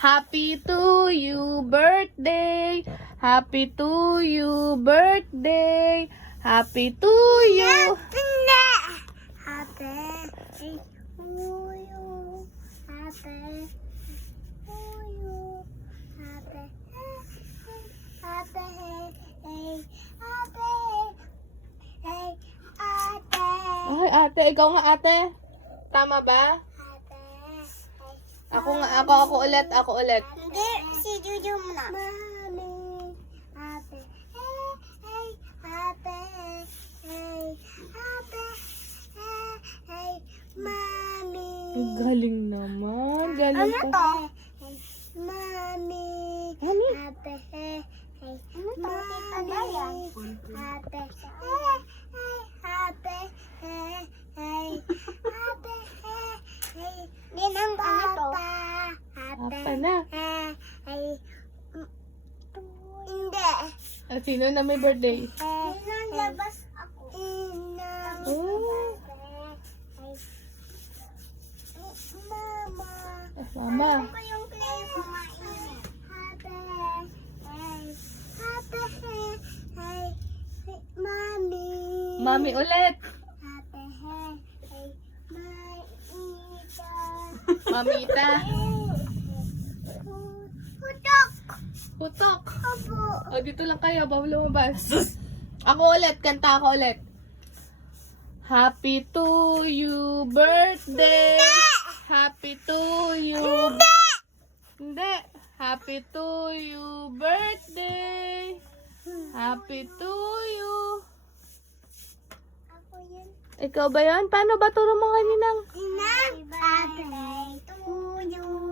Happy to you birthday. Happy to you birthday. Happy to you. Ay, ate, ikaw nga ate. Tama ba? Ako ulit. Hindi, si Juju muna. Mami, happy, mami. Galing naman. Galing Ano pa. to? Mami, Ano? happy, mami, Din ang papa. Apa na. Hindi. At sino na may birthday? Nalabas ako. Oh. Mama. Mama. Ano ba yung play mo? Mami. Mami ulit. Mamita. Hutok. Putok. Opo. O, dito lang kayo. Bawal lumabas. Ako ulit. Kanta ako ulit. Happy to you birthday. Happy to you. Hindi. Happy to you birthday. Happy to you. Ako yun. Ikaw ba yun? Paano ba turo mo kaninang? Happy birthday to you.